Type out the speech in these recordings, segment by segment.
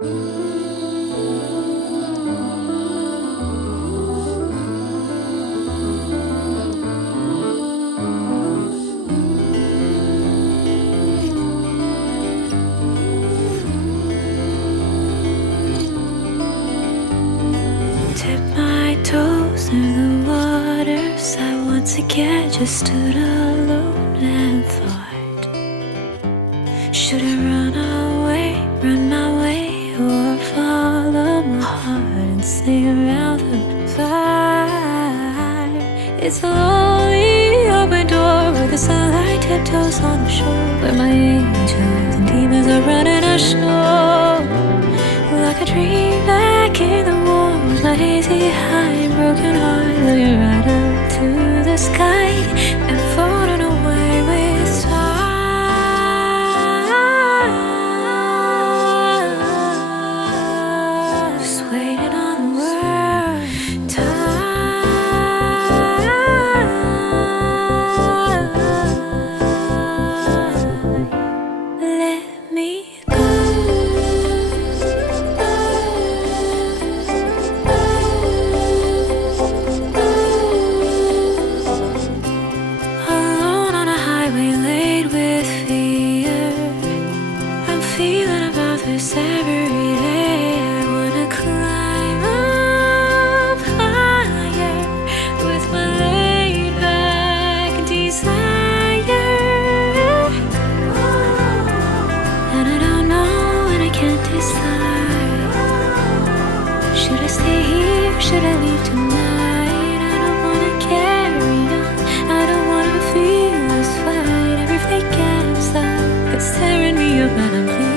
Tip my toes in the waters. I once again just stood alone and thought, should I run my way, or follow my heart and sing around the fire? It's a lonely open door where the sunlight tiptoes on the shore, where my angels and demons are running ashore. Like a dream back in the warm, with my hazy high and broken heart, looking right up to the sky and floating away with time. Just waiting on the word time. Let me go. Alone on a highway laid with fear, I'm feeling about this every day. I wanna climb up higher with my laid back desire. And I don't know and I can't decide. Should I stay here? Should I leave tonight? I don't wanna carry on. I don't wanna feel this fight. Every fake outside is tearing me up and I'm bleeding.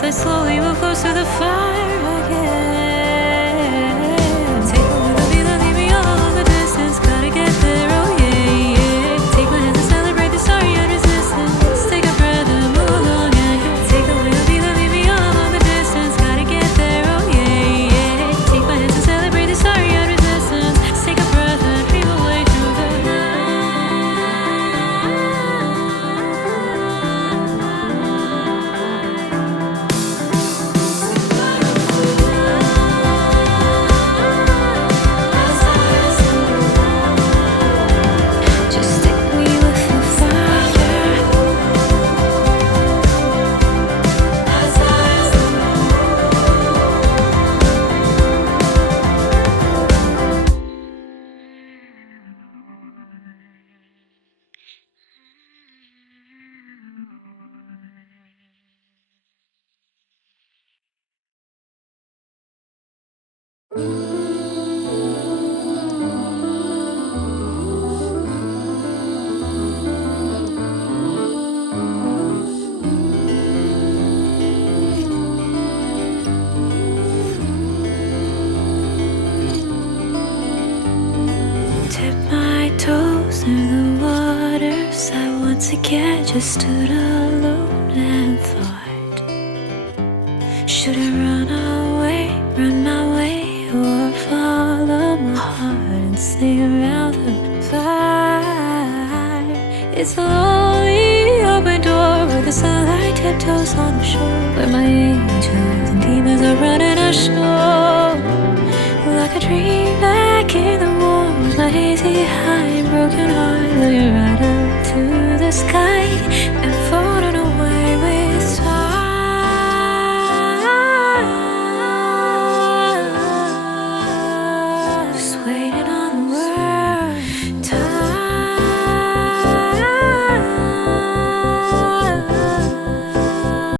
I slowly move close to the fire again. Take a little bit and leave me all in the distance. Gotta get there, oh yeah, yeah. Take my hands and celebrate the sorry and resistance. Take a breath and move along, yeah. Take a little bit and leave me all in the distance. Gotta get there, oh yeah, yeah. Take my hands and celebrate the sorry and resistance. Take a breath and dream away through the night. Tip my toes in the waters. I once again just stood alone and thought, should I run my way, or follow my heart and sing around the fire? It's a lonely open door where the sunlight tiptoes on the shore, where my angels and demons are running ashore. Like a dream back in the warm, with my hazy high broken heart, will you ride up to the sky and